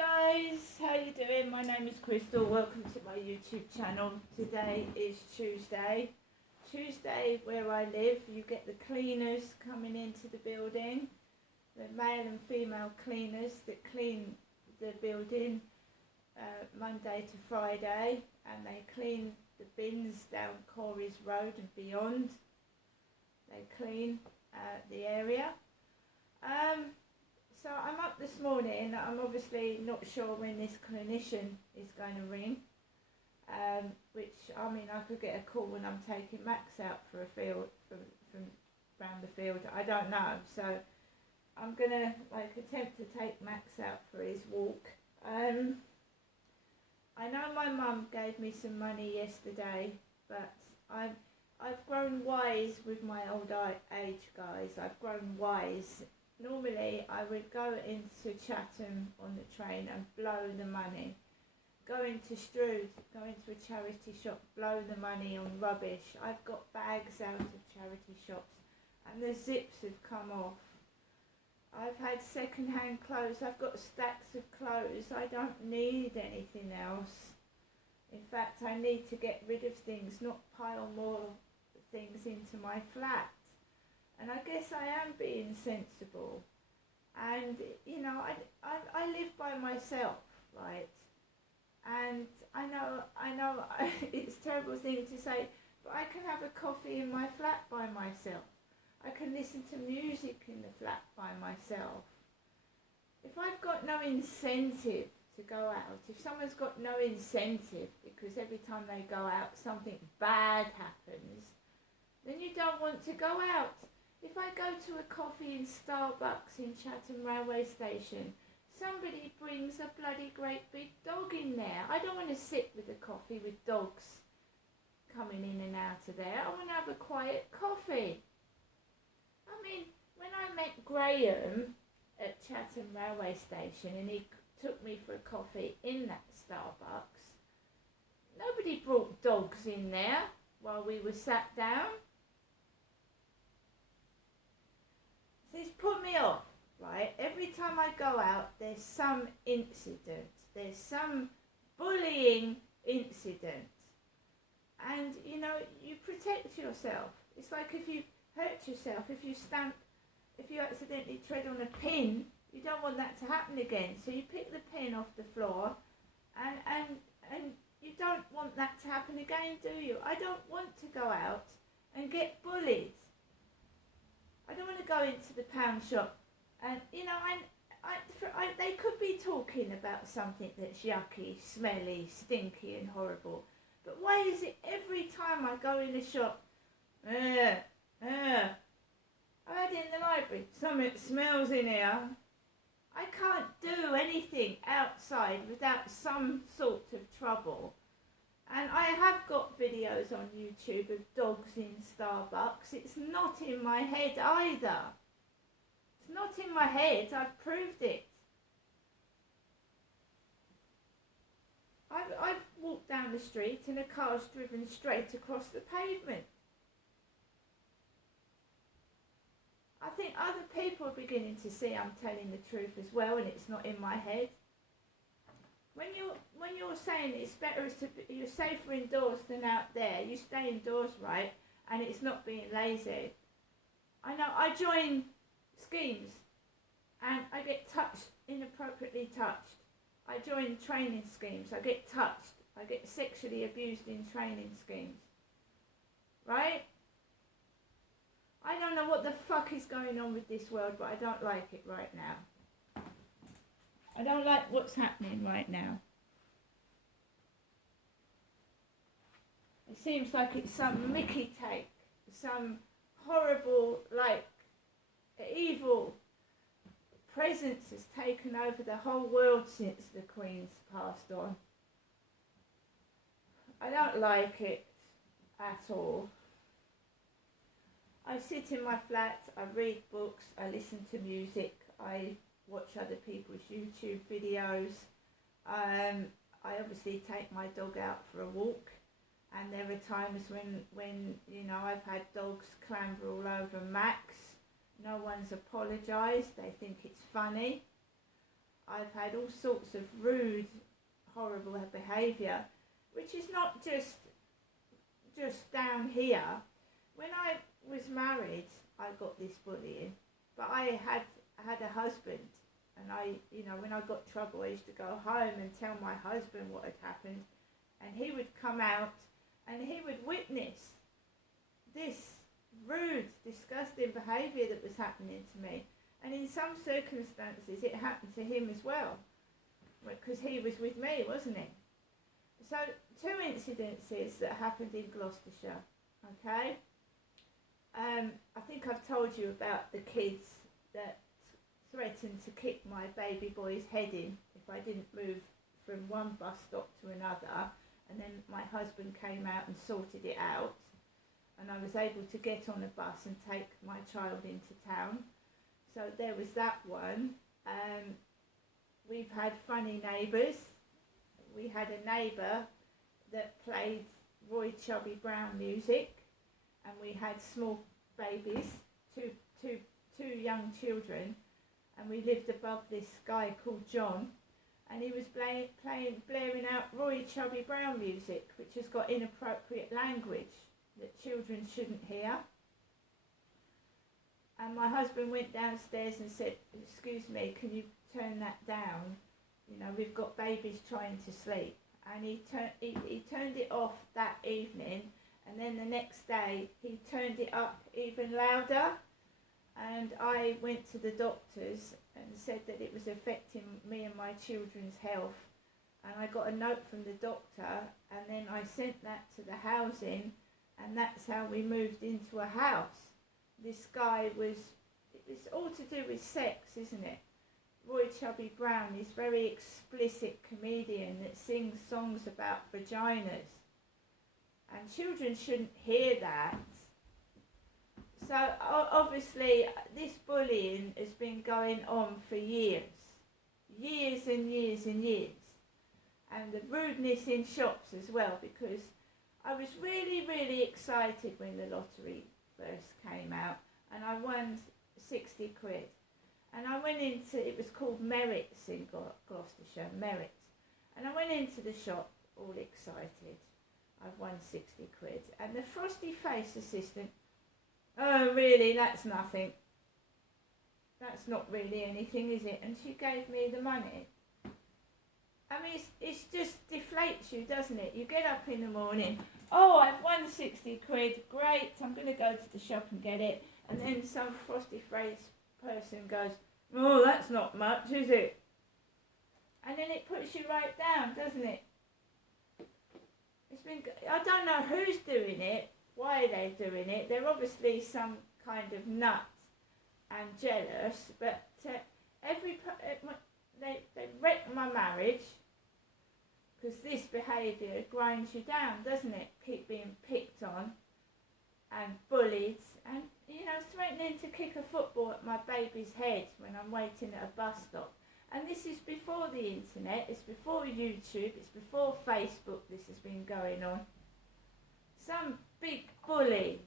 guys, how you doing? My name is Crystal. Welcome to my YouTube channel. Today is Tuesday. Tuesday, where I live, you get the cleaners coming into the building, the male and female cleaners that clean the building Monday to Friday, and they clean the bins down Corey's Road and beyond. They clean the area. So I'm up this morning. I'm obviously not sure when this clinician is going to ring, which, I mean, I could get a call when I'm taking Max out for a field, from round the field. I don't know. So I'm going to attempt to take Max out for his walk. I know my mum gave me some money yesterday, but I've grown wise with my old age, guys. I've grown wise. Normally, I would go into Chatham on the train and blow the money. Go into Strood, go into a charity shop, blow the money on rubbish. I've got bags out of charity shops and the zips have come off. I've had second-hand clothes. I've got stacks of clothes. I don't need anything else. In fact, I need to get rid of things, not pile more things into my flat. And I guess I am being sensible. And, you know, I live by myself, right? And I know it's a terrible thing to say, but I can have a coffee in my flat by myself. I can listen to music in the flat by myself. If I've got no incentive to go out, if someone's got no incentive because every time they go out something bad happens, then you don't want to go out. If I go to a coffee in Starbucks in Chatham Railway Station, somebody brings a bloody great big dog in there. I don't want to sit with a coffee with dogs coming in and out of there. I want to have a quiet coffee. I mean, when I met Graham at Chatham Railway Station and he took me for a coffee in that Starbucks, nobody brought dogs in there while we were sat down. This put me off, right? Every time I go out, there's some incident. There's some bullying incident. And, you know, you protect yourself. It's like if you hurt yourself, if you accidentally tread on a pin, you don't want that to happen again. So you pick the pin off the floor and you don't want that to happen again, do you? I don't want to go out and get bullied. I don't want to go into the pound shop and, you know, they could be talking about something that's yucky, smelly, stinky and horrible. But why is it every time I go in the shop, I had it in the library, something smells in here. I can't do anything outside without some sort of trouble. And I have got videos on YouTube of dogs in Starbucks. It's not in my head either. It's not in my head. I've proved it. I've walked down the street and a car's driven straight across the pavement. I think other people are beginning to see I'm telling the truth as well, and it's not in my head. When you're saying it's better, you're safer indoors than out there, you stay indoors, right? And it's not being lazy. I know I join schemes and I get touched, inappropriately touched. I join training schemes, I get touched. I get sexually abused in training schemes. Right? I don't know what the fuck is going on with this world, but I don't like it right now. I don't like what's happening right now. It seems like it's some Mickey take, some horrible, evil presence has taken over the whole world since the Queen's passed on. I don't like it at all. I sit in my flat, I read books, I listen to music, I watch other people's YouTube videos. I obviously take my dog out for a walk, and there are times when you know, I've had dogs clamber all over Max. No one's apologised, they think it's funny. I've had all sorts of rude, horrible behaviour, which is not just down here. When I was married, I got this bullying, but I had a husband, and when I got trouble, I used to go home and tell my husband what had happened, and he would come out and he would witness this rude, disgusting behaviour that was happening to me. And in some circumstances it happened to him as well, because he was with me, wasn't he? So 2 incidences that happened in Gloucestershire, okay? I think I've told you about the kids that threatened to kick my baby boy's head in if I didn't move from one bus stop to another, and then my husband came out and sorted it out, and I was able to get on a bus and take my child into town. So there was that one. We've had funny neighbours. We had a neighbour that played Roy Chubby Brown music, and we had small babies, two young children, and we lived above this guy called John, and he was blaring out Roy Chubby Brown music, which has got inappropriate language that children shouldn't hear. And my husband went downstairs and said, "Excuse me, can you turn that down? We've got babies trying to sleep." And he turned it off that evening, and then the next day he turned it up even louder. And I went to the doctors and said that it was affecting me and my children's health. And I got a note from the doctor, and then I sent that to the housing, and that's how we moved into a house. This guy it's all to do with sex, isn't it? Roy Chubby Brown is a very explicit comedian that sings songs about vaginas, and children shouldn't hear that. So obviously this bullying has been going on for years and years and years, and the rudeness in shops as well, because I was really, really excited when the lottery first came out, and I won 60 quid. And I went into, it was called Merritt's in Gloucestershire, Merritt's. And I went into the shop all excited. I've won 60 quid. And the frosty face assistant, "Oh, really, that's nothing. That's not really anything, is it?" And she gave me the money. I mean, it's just deflates you, doesn't it? You get up in the morning, "Oh, I've won 60 quid, great, I'm going to go to the shop and get it." And then some frosty face person goes, "Oh, that's not much, is it?" And then it puts you right down, doesn't it? I don't know who's doing it, why they're doing it. They're obviously some kind of nut and jealous, but they wreck my marriage, because this behaviour grinds you down, doesn't it? Keep being picked on and bullied, and threatening to kick a football at my baby's head when I'm waiting at a bus stop. And this is before the internet, it's before YouTube, it's before Facebook. This has been going on. Some big bully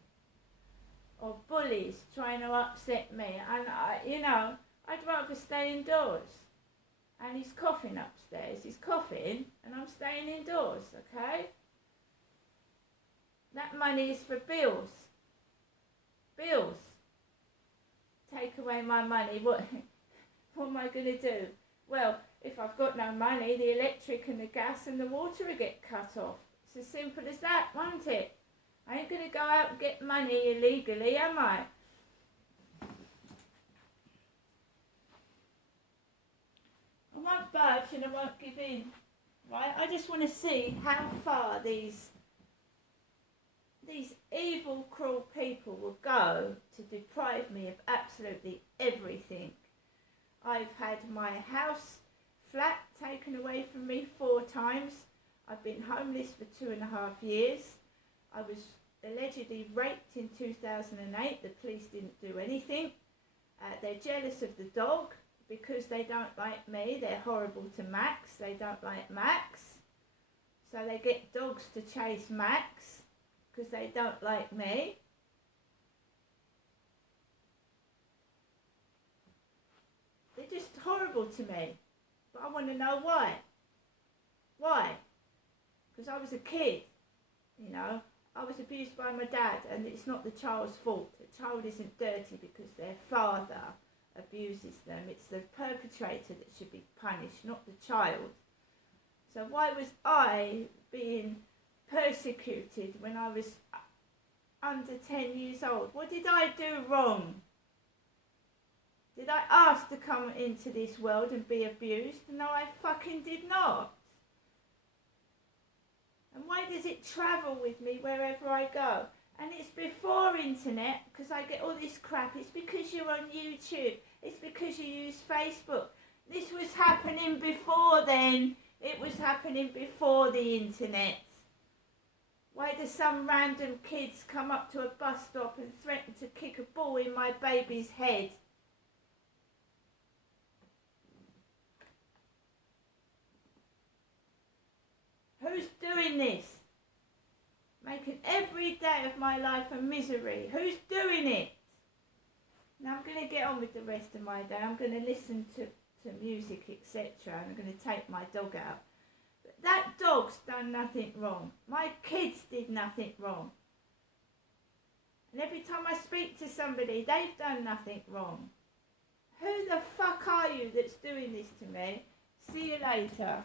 or bullies trying to upset me, and I'd rather stay indoors. And he's coughing upstairs. He's coughing, and I'm staying indoors, okay? That money is for bills. Bills. Take away my money. What am I going to do? Well, if I've got no money, the electric and the gas and the water will get cut off. It's as simple as that, won't it? I ain't going to go out and get money illegally, am I? I won't budge and I won't give in, right? I just want to see how far these evil, cruel people will go to deprive me of absolutely everything. I've had my house flat taken away from me 4 times. I've been homeless for 2.5 years. I was allegedly raped in 2008. The police didn't do anything. They're jealous of the dog because they don't like me. They're horrible to Max. They don't like Max. So they get dogs to chase Max because they don't like me. They're just horrible to me. But I want to know why. Why? Because I was a kid, you know. I was abused by my dad, and it's not the child's fault. The child isn't dirty because their father abuses them. It's the perpetrator that should be punished, not the child. So why was I being persecuted when I was under 10 years old? What did I do wrong? Did I ask to come into this world and be abused? No, I fucking did not. And why does it travel with me wherever I go? And it's before internet, because I get all this crap. It's because you're on YouTube. It's because you use Facebook. This was happening before then. It was happening before the internet. Why do some random kids come up to a bus stop and threaten to kick a ball in my baby's head? Who's doing this? Making every day of my life a misery. Who's doing it? Now I'm going to get on with the rest of my day. I'm going to listen to music, etc. And I'm going to take my dog out. But that dog's done nothing wrong. My kids did nothing wrong. And every time I speak to somebody, they've done nothing wrong. Who the fuck are you that's doing this to me? See you later.